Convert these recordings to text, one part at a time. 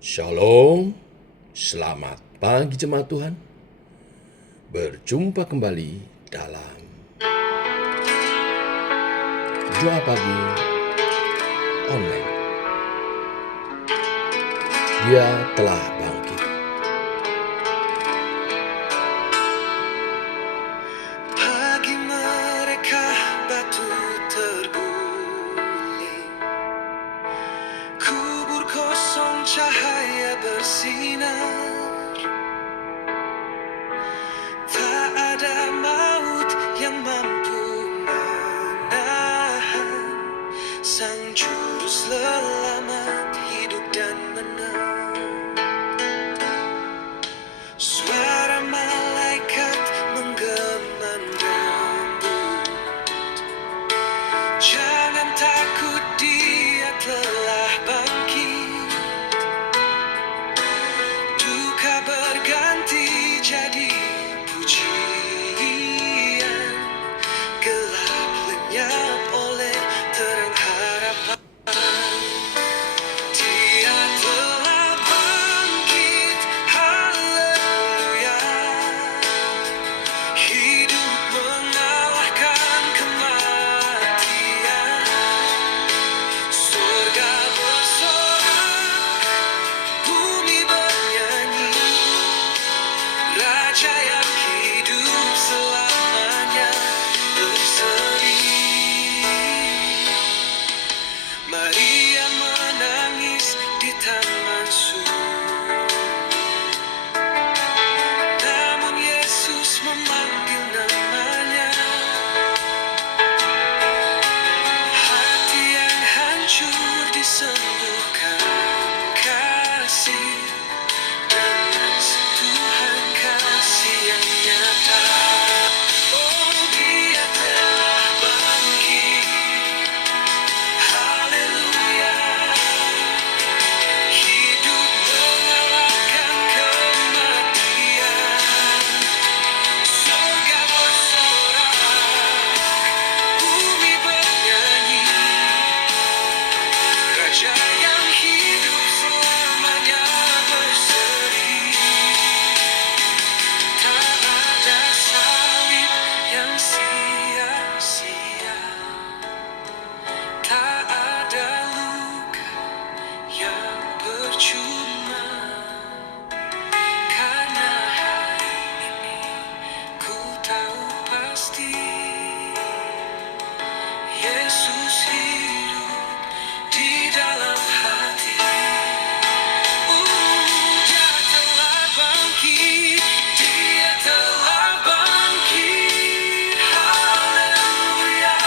Shalom, selamat pagi jemaat Tuhan. Berjumpa kembali dalam doa pagi online. Dia telah bangkit. Bagi mereka batu terguling, kubur kosong cahaya bersinar. Tak ada maut yang mampu menahan Sang Juru Selamat hidup dan menang. Suara malaikat menggema dembut, jangan takut, Dia telah bangkit. Duka berganti jadi pujian, gelap lenyap oleh terang harapan. Dia telah bangkit, haleluya. Hidup mengalahkan kematian. Surga bersorak, bumi bernyanyi. Raja yang hidup selamanya berseri. Maria menangis di taman surga, namun Yesus memanggil namanya. Hati yang hancur disembuhkan kasih, dengan sentuhan kasih yang nyata. Oh, Dia telah bangkit, haleluya. Hidup mengalahkan kematian. Surga bersorak, bumi bernyanyi. Raja yang hidup selamanya berseri. Tak ada salib yang sia-sia, tak ada luka yang percuma. Karena hari ini ku tahu pasti, Yesus hidup di dalam hati. Dia telah bangkit, Dia telah bangkit, haleluya.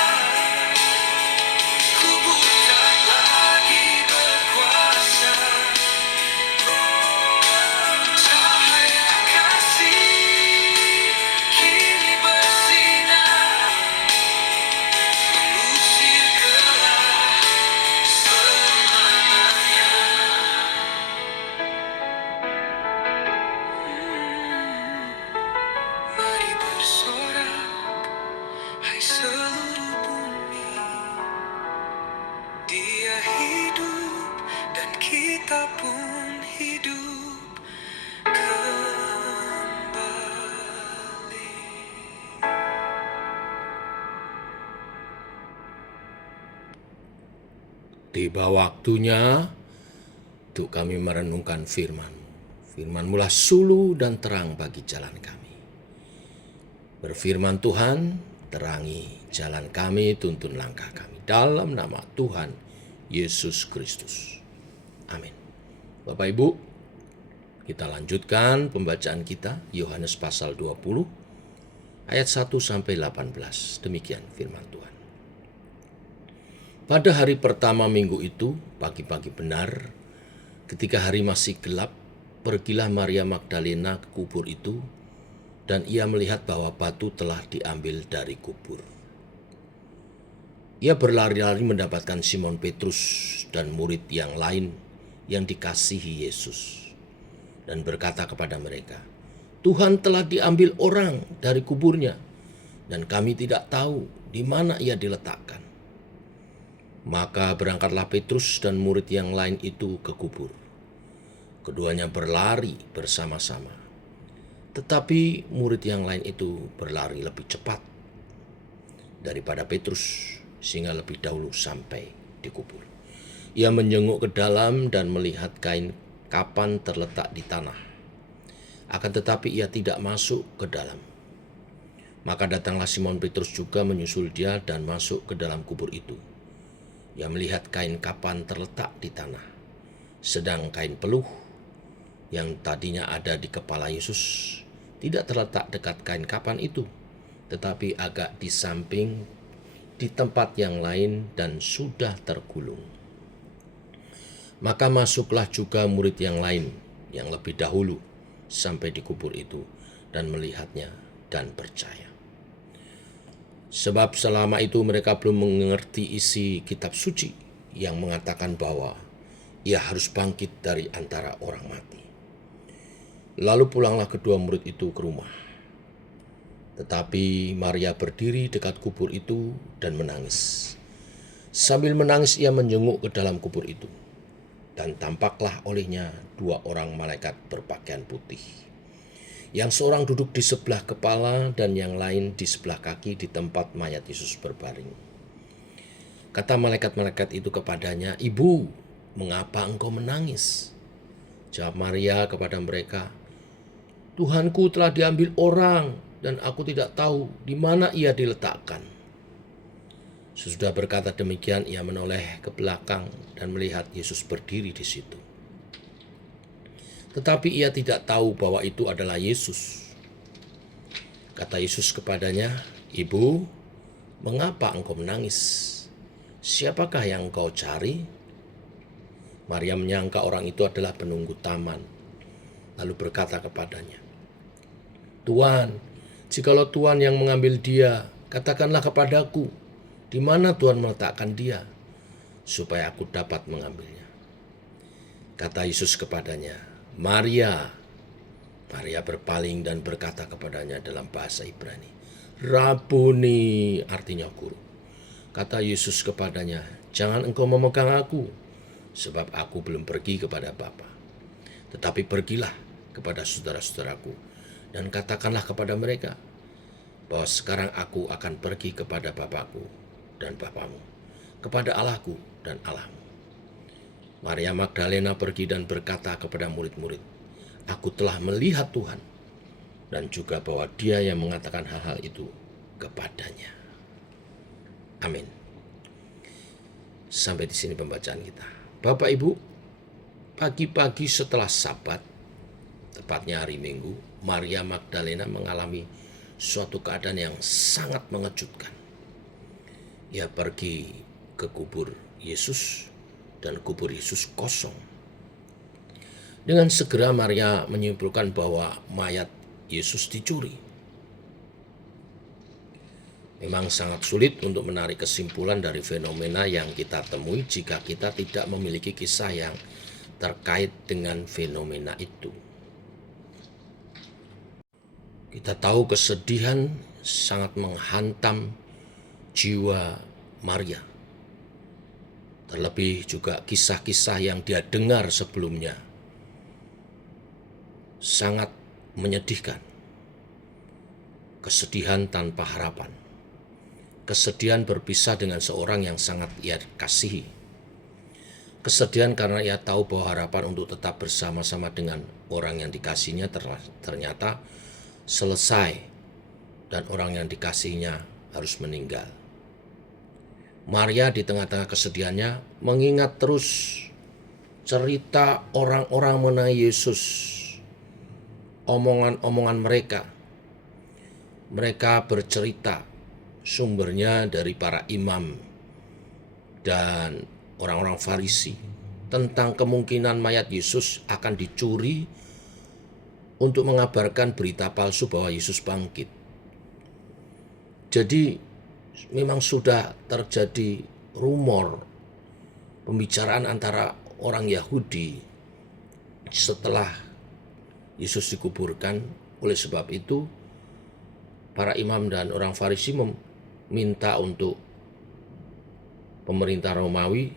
Kubur tak lagi berkuasa, cahaya kasih kini bersinar, mengusir gelap selamanya. Mari bersorak, hai seluruh bumi. Dia hidup dan kita pun hidup kembali. Tiba waktunya untuk kami merenungkan firman-Mu. Firman-Mu lah suluh dan terang bagi jalan kami. Berfirman Tuhan, terangi jalan kami, tuntun langkah kami. Dalam nama Tuhan Yesus Kristus. Amin. Bapak Ibu, kita lanjutkan pembacaan kita, Yohanes pasal 20, ayat 1 sampai 18. Demikian firman Tuhan. Pada hari pertama minggu itu, pagi-pagi benar, ketika hari masih gelap, pergilah Maria Magdalena ke kubur itu, dan ia melihat bahwa batu telah diambil dari kubur. Ia berlari-lari mendapatkan Simon Petrus dan murid yang lain yang dikasihi Yesus, dan berkata kepada mereka, "Tuhan telah diambil orang dari kuburnya, dan kami tidak tahu di mana ia diletakkan." Maka berangkatlah Petrus dan murid yang lain itu ke kubur. Keduanya berlari bersama-sama. Tetapi murid yang lain itu berlari lebih cepat daripada Petrus, sehingga lebih dahulu sampai di kubur. Ia menjenguk ke dalam dan melihat kain kapan terletak di tanah. Akan tetapi ia tidak masuk ke dalam. Maka datanglah Simon Petrus juga menyusul dia dan masuk ke dalam kubur itu. Ia melihat kain kapan terletak di tanah, sedang kain peluh yang tadinya ada di kepala Yesus tidak terletak dekat kain kapan itu, tetapi agak di samping di tempat yang lain dan sudah tergulung. Maka masuklah juga murid yang lain yang lebih dahulu sampai di kubur itu dan melihatnya dan percaya. Sebab selama itu mereka belum mengerti isi kitab suci yang mengatakan bahwa ia harus bangkit dari antara orang mati. Lalu pulanglah kedua murid itu ke rumah. Tetapi Maria berdiri dekat kubur itu dan menangis. Sambil menangis ia menjenguk ke dalam kubur itu. Dan tampaklah olehnya dua orang malaikat berpakaian putih. Yang seorang duduk di sebelah kepala dan yang lain di sebelah kaki di tempat mayat Yesus berbaring. Kata malaikat-malaikat itu kepadanya, "Ibu, mengapa engkau menangis?" Jawab Maria kepada mereka, "Tuhanku telah diambil orang dan aku tidak tahu di mana ia diletakkan." Sesudah berkata demikian, ia menoleh ke belakang dan melihat Yesus berdiri di situ. Tetapi ia tidak tahu bahwa itu adalah Yesus. Kata Yesus kepadanya, "Ibu, mengapa engkau menangis? Siapakah yang engkau cari?" Maria menyangka orang itu adalah penunggu taman, lalu berkata kepadanya, "Tuan, jikalau Tuan yang mengambil dia, katakanlah kepadaku, di mana Tuan meletakkan dia, supaya aku dapat mengambilnya." Kata Yesus kepadanya, "Maria." Maria berpaling dan berkata kepadanya dalam bahasa Ibrani, "Rabuni," artinya guru. Kata Yesus kepadanya, "Jangan engkau memegang aku, sebab aku belum pergi kepada Bapa. Tetapi pergilah kepada saudara-saudaraku dan katakanlah kepada mereka bahwa sekarang aku akan pergi kepada Bapakku dan Bapamu, kepada Allahku dan Allahmu." Maria Magdalena pergi dan berkata kepada murid-murid, "Aku telah melihat Tuhan," dan juga bahwa Dia yang mengatakan hal-hal itu kepadanya. Amin. Sampai di sini pembacaan kita. Bapak Ibu, pagi-pagi setelah Sabat, tepatnya hari Minggu, Maria Magdalena mengalami suatu keadaan yang sangat mengejutkan. Ia pergi ke kubur Yesus dan kubur Yesus kosong. Dengan segera Maria menyimpulkan bahwa mayat Yesus dicuri. Memang sangat sulit untuk menarik kesimpulan dari fenomena yang kita temui jika kita tidak memiliki kisah yang terkait dengan fenomena itu. Kita tahu kesedihan sangat menghantam jiwa Maria. Terlebih juga kisah-kisah yang dia dengar sebelumnya sangat menyedihkan. Kesedihan tanpa harapan. Kesedihan berpisah dengan seorang yang sangat ia kasihi. Kesedihan karena ia tahu bahwa harapan untuk tetap bersama-sama dengan orang yang dikasihinya ternyata selesai dan orang yang dikasihinya harus meninggal. Maria di tengah-tengah kesedihannya mengingat terus cerita orang-orang mengenai Yesus. Omongan-omongan mereka. Mereka bercerita sumbernya dari para imam dan orang-orang Farisi tentang kemungkinan mayat Yesus akan dicuri untuk mengabarkan berita palsu bahwa Yesus bangkit. Jadi memang sudah terjadi rumor pembicaraan antara orang Yahudi setelah Yesus dikuburkan. Oleh sebab itu para imam dan orang Farisi meminta untuk pemerintah Romawi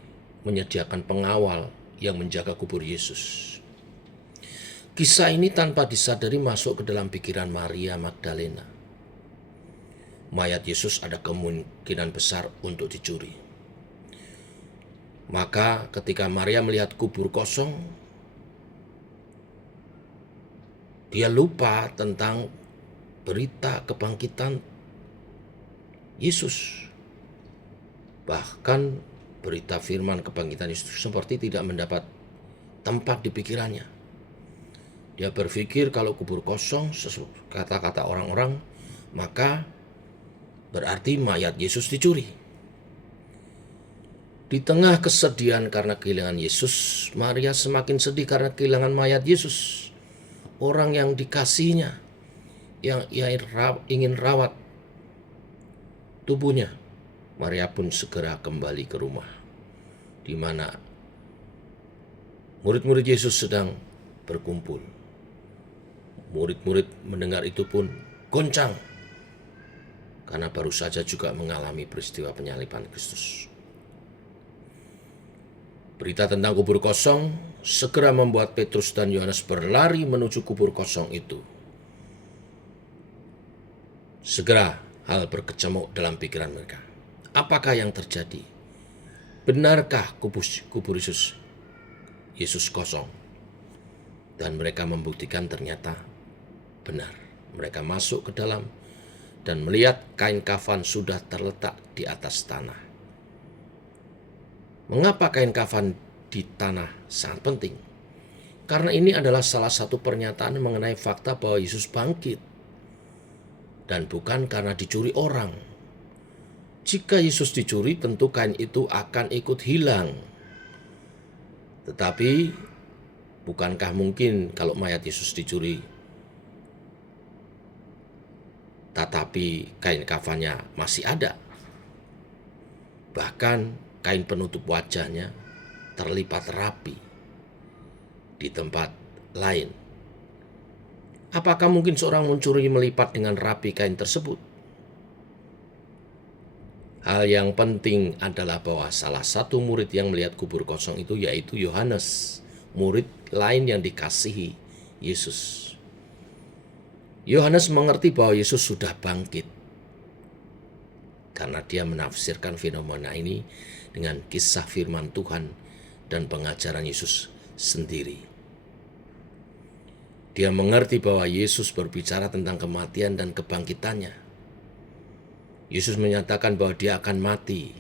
menyediakan pengawal yang menjaga kubur Yesus. Kisah ini tanpa disadari masuk ke dalam pikiran Maria Magdalena. Mayat Yesus ada kemungkinan besar untuk dicuri. Maka ketika Maria melihat kubur kosong, dia lupa tentang berita kebangkitan Yesus. Bahkan berita firman kebangkitan Yesus seperti tidak mendapat tempat di pikirannya. Dia berpikir kalau kubur kosong, kata-kata orang-orang, maka berarti mayat Yesus dicuri. Di tengah kesedihan karena kehilangan Yesus, Maria semakin sedih karena kehilangan mayat Yesus. Orang yang dikasihinya, yang ia ingin rawat tubuhnya. Maria pun segera kembali ke rumah, di mana murid-murid Yesus sedang berkumpul. Murid-murid mendengar itu pun goncang, karena baru saja juga mengalami peristiwa penyaliban Kristus. Berita tentang kubur kosong segera membuat Petrus dan Yohanes berlari menuju kubur kosong itu. Segera hal berkecamuk dalam pikiran mereka. Apakah yang terjadi? Benarkah kubur Yesus kosong? Dan mereka membuktikan ternyata benar. Mereka masuk ke dalam dan melihat kain kafan sudah terletak di atas tanah. Mengapa kain kafan di tanah sangat penting? Karena ini adalah salah satu pernyataan mengenai fakta bahwa Yesus bangkit. Dan bukan karena dicuri orang. Jika Yesus dicuri, tentu kain itu akan ikut hilang. Tetapi, bukankah mungkin kalau mayat Yesus dicuri, tetapi kain kafannya masih ada? Bahkan kain penutup wajahnya terlipat rapi di tempat lain. Apakah mungkin seorang mencuri melipat dengan rapi kain tersebut? Hal yang penting adalah bahwa salah satu murid yang melihat kubur kosong itu yaitu Yohanes, murid lain yang dikasihi Yesus. Yohanes mengerti bahwa Yesus sudah bangkit karena dia menafsirkan fenomena ini dengan kisah firman Tuhan dan pengajaran Yesus sendiri. Dia mengerti bahwa Yesus berbicara tentang kematian dan kebangkitannya. Yesus menyatakan bahwa dia akan mati,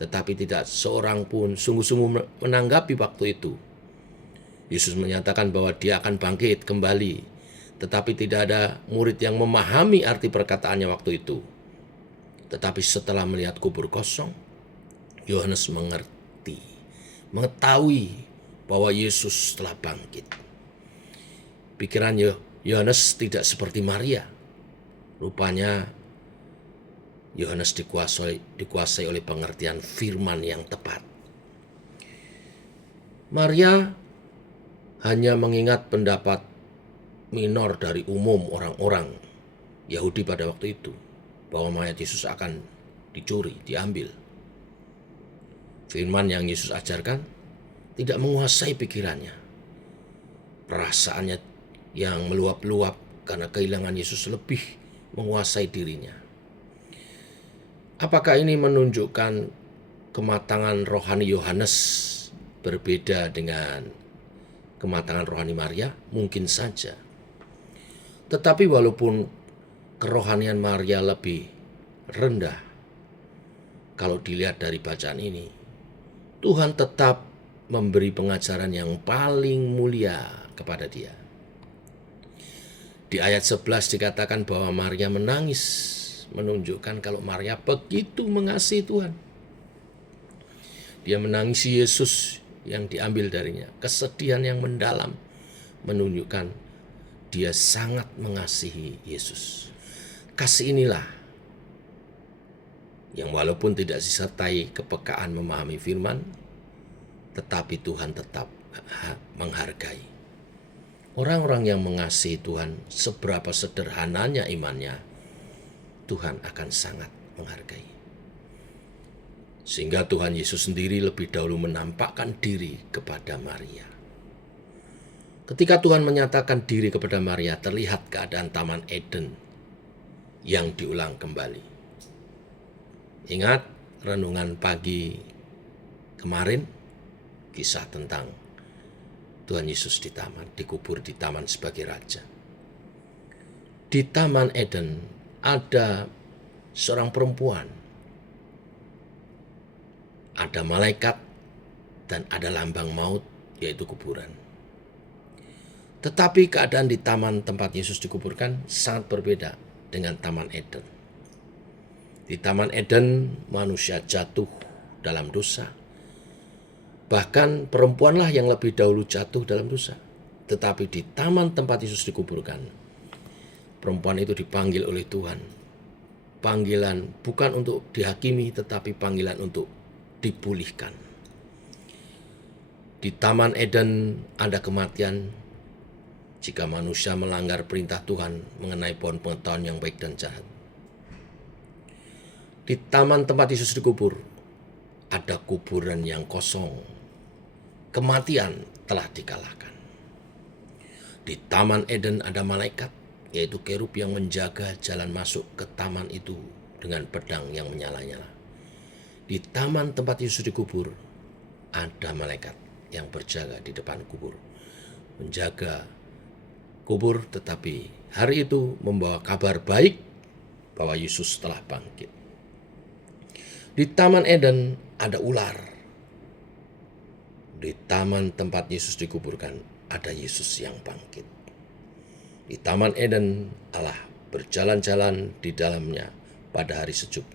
tetapi tidak seorang pun sungguh-sungguh menanggapi waktu itu. Yesus menyatakan bahwa dia akan bangkit kembali, tetapi tidak ada murid yang memahami arti perkataannya waktu itu. Tetapi setelah melihat kubur kosong, Yohanes mengetahui bahwa Yesus telah bangkit. Pikiran Yohanes tidak seperti Maria. Rupanya Yohanes dikuasai oleh pengertian firman yang tepat. Maria hanya mengingat pendapat minor dari umum orang-orang Yahudi pada waktu itu, bahwa mayat Yesus akan dicuri, diambil. Firman yang Yesus ajarkan tidak menguasai pikirannya. Perasaannya yang meluap-luap karena kehilangan Yesus lebih menguasai dirinya. Apakah ini menunjukkan kematangan rohani Yohanes berbeda dengan kematangan rohani Maria? Mungkin saja. Tetapi walaupun kerohanian Maria lebih rendah, kalau dilihat dari bacaan ini, Tuhan tetap memberi pengajaran yang paling mulia kepada dia. Di ayat 11 dikatakan bahwa Maria menangis, menunjukkan kalau Maria begitu mengasihi Tuhan. Dia menangisi Yesus yang diambil darinya. Kesedihan yang mendalam menunjukkan dia sangat mengasihi Yesus. Kasih inilah yang walaupun tidak disertai kepekaan memahami firman, tetapi Tuhan tetap menghargai. Orang-orang yang mengasihi Tuhan, seberapa sederhananya imannya, Tuhan akan sangat menghargai. Sehingga Tuhan Yesus sendiri lebih dahulu menampakkan diri kepada Maria. Ketika Tuhan menyatakan diri kepada Maria, terlihat keadaan Taman Eden yang diulang kembali. Ingat renungan pagi kemarin, kisah tentang Tuhan Yesus di taman, dikubur di taman sebagai raja. Di Taman Eden ada seorang perempuan, ada malaikat, dan ada lambang maut, yaitu kuburan. Tetapi keadaan di taman tempat Yesus dikuburkan sangat berbeda dengan Taman Eden. Di Taman Eden manusia jatuh dalam dosa. Bahkan perempuanlah yang lebih dahulu jatuh dalam dosa. Tetapi di taman tempat Yesus dikuburkan, perempuan itu dipanggil oleh Tuhan. Panggilan bukan untuk dihakimi, tetapi panggilan untuk dipulihkan. Di Taman Eden ada kematian jika manusia melanggar perintah Tuhan mengenai pohon pengetahuan yang baik dan jahat. Di taman tempat Yesus dikubur, ada kuburan yang kosong. Kematian telah dikalahkan. Di Taman Eden ada malaikat, yaitu kerub yang menjaga jalan masuk ke taman itu dengan pedang yang menyala-nyala. Di taman tempat Yesus dikubur, ada malaikat yang berjaga di depan kubur, menjaga kubur, tetapi hari itu membawa kabar baik bahwa Yesus telah bangkit. Di Taman Eden ada ular. Di taman tempat Yesus dikuburkan ada Yesus yang bangkit. Di Taman Eden Allah berjalan-jalan di dalamnya pada hari sejuk.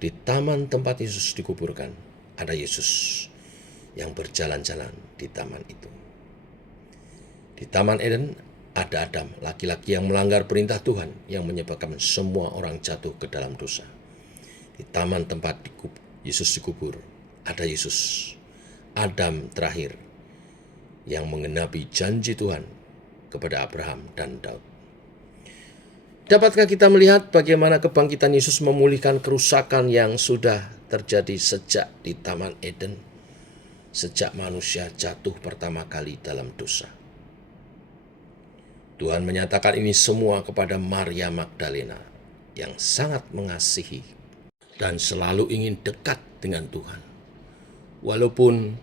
Di taman tempat Yesus dikuburkan ada Yesus yang berjalan-jalan di taman itu. Di Taman Eden ada Adam, laki-laki yang melanggar perintah Tuhan yang menyebabkan semua orang jatuh ke dalam dosa. Di taman tempat Yesus dikubur ada Yesus, Adam terakhir, yang menggenapi janji Tuhan kepada Abraham dan Daud. Dapatkah kita melihat bagaimana kebangkitan Yesus memulihkan kerusakan yang sudah terjadi sejak di Taman Eden, sejak manusia jatuh pertama kali dalam dosa? Tuhan menyatakan ini semua kepada Maria Magdalena yang sangat mengasihi dan selalu ingin dekat dengan Tuhan. Walaupun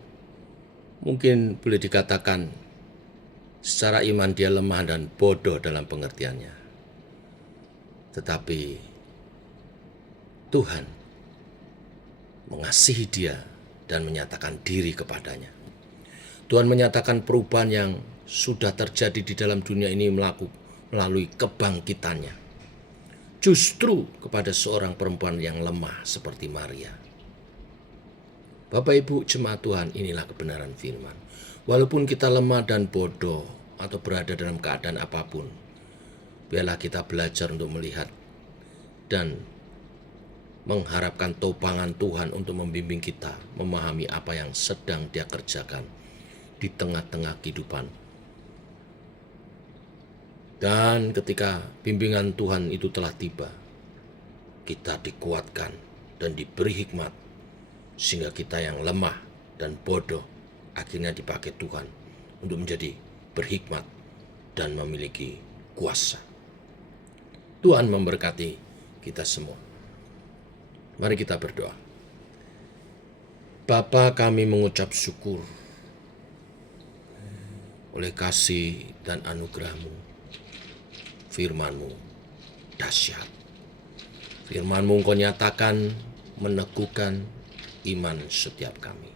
mungkin boleh dikatakan secara iman dia lemah dan bodoh dalam pengertiannya. Tetapi Tuhan mengasihi dia dan menyatakan diri kepadanya. Tuhan menyatakan perubahan yang sudah terjadi di dalam dunia ini melalui kebangkitannya. Justru kepada seorang perempuan yang lemah seperti Maria. Bapak Ibu jemaat Tuhan, inilah kebenaran firman. Walaupun kita lemah dan bodoh atau berada dalam keadaan apapun, biarlah kita belajar untuk melihat dan mengharapkan topangan Tuhan untuk membimbing kita memahami apa yang sedang Dia kerjakan di tengah-tengah kehidupan. Dan ketika bimbingan Tuhan itu telah tiba, kita dikuatkan dan diberi hikmat, sehingga kita yang lemah dan bodoh akhirnya dipakai Tuhan untuk menjadi berhikmat dan memiliki kuasa. Tuhan memberkati kita semua. Mari kita berdoa. Bapa, kami mengucap syukur oleh kasih dan anugerah-Mu. Firman-Mu dahsyat. Firman-Mu Engkau nyatakan meneguhkan iman setiap kami.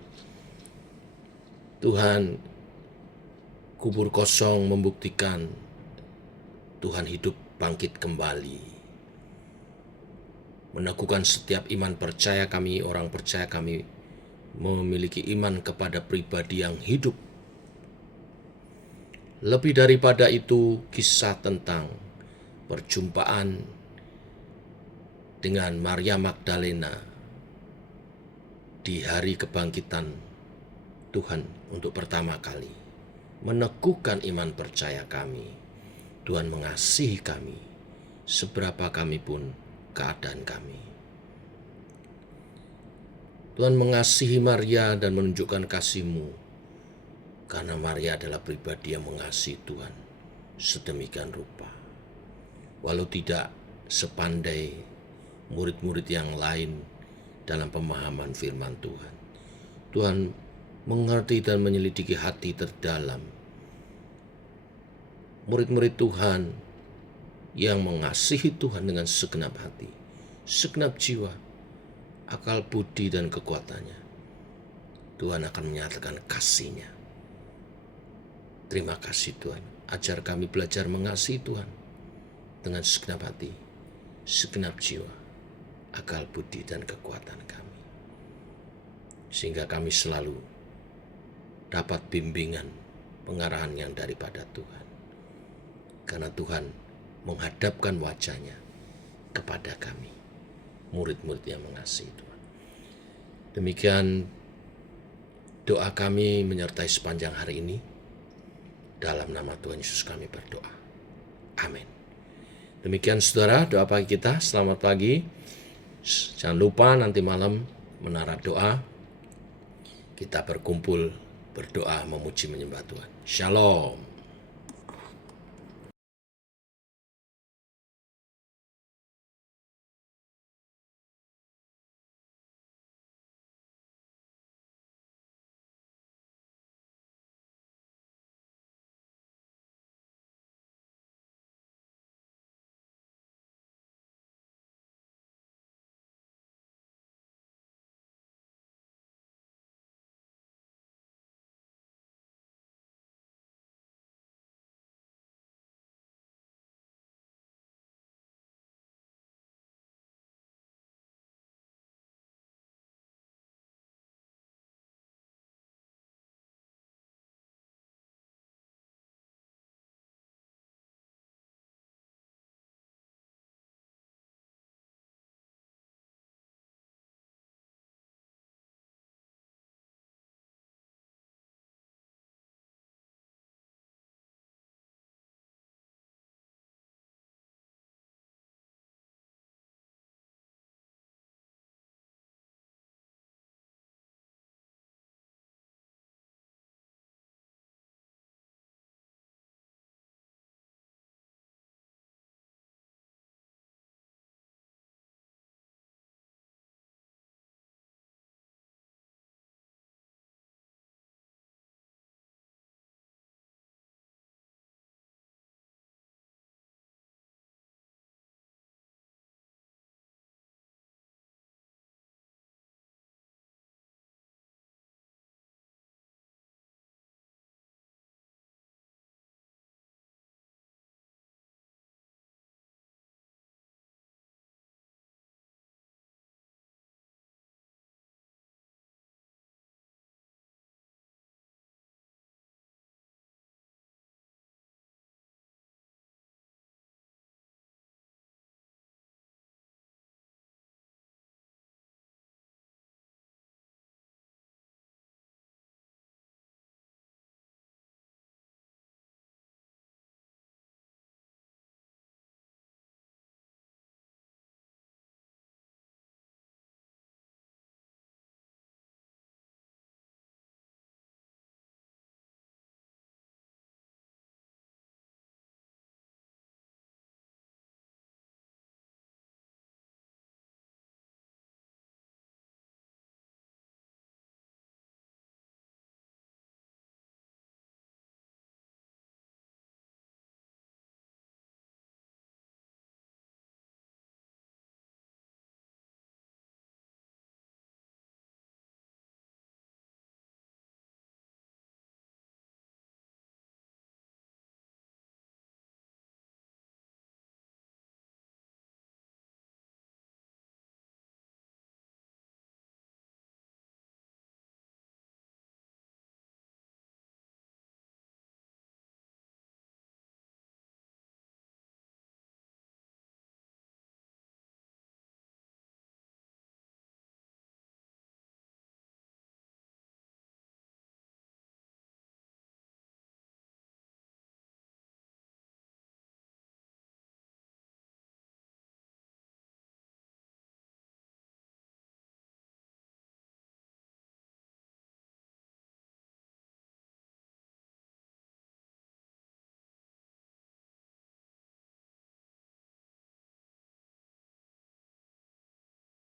Tuhan, kubur kosong membuktikan Tuhan hidup bangkit kembali. Meneguhkan setiap iman percaya kami, orang percaya kami memiliki iman kepada pribadi yang hidup. Lebih daripada itu, kisah tentang perjumpaan dengan Maria Magdalena di hari kebangkitan Tuhan untuk pertama kali meneguhkan iman percaya kami. Tuhan mengasihi kami seberapa kami pun keadaan kami. Tuhan mengasihi Maria dan menunjukkan kasih-Mu Karena Maria adalah pribadi yang mengasihi Tuhan sedemikian rupa. Walau tidak sepandai murid-murid yang lain dalam pemahaman firman Tuhan, Tuhan mengerti dan menyelidiki hati terdalam murid-murid Tuhan yang mengasihi Tuhan dengan segenap hati, segenap jiwa, akal budi dan kekuatannya. Tuhan akan menyatakan kasih-Nya. Terima kasih Tuhan, ajar kami belajar mengasihi Tuhan dengan segenap hati, segenap jiwa, akal budi dan kekuatan kami. Sehingga kami selalu dapat bimbingan, pengarahan yang daripada Tuhan. Karena Tuhan menghadapkan wajah-Nya kepada kami, murid-murid yang mengasihi Tuhan. Demikian doa kami menyertai sepanjang hari ini. Dalam nama Tuhan Yesus kami berdoa. Amin. Demikian saudara, doa pagi kita. Selamat pagi. Jangan lupa nanti malam menara doa. Kita berkumpul, berdoa, memuji, menyembah Tuhan. Shalom.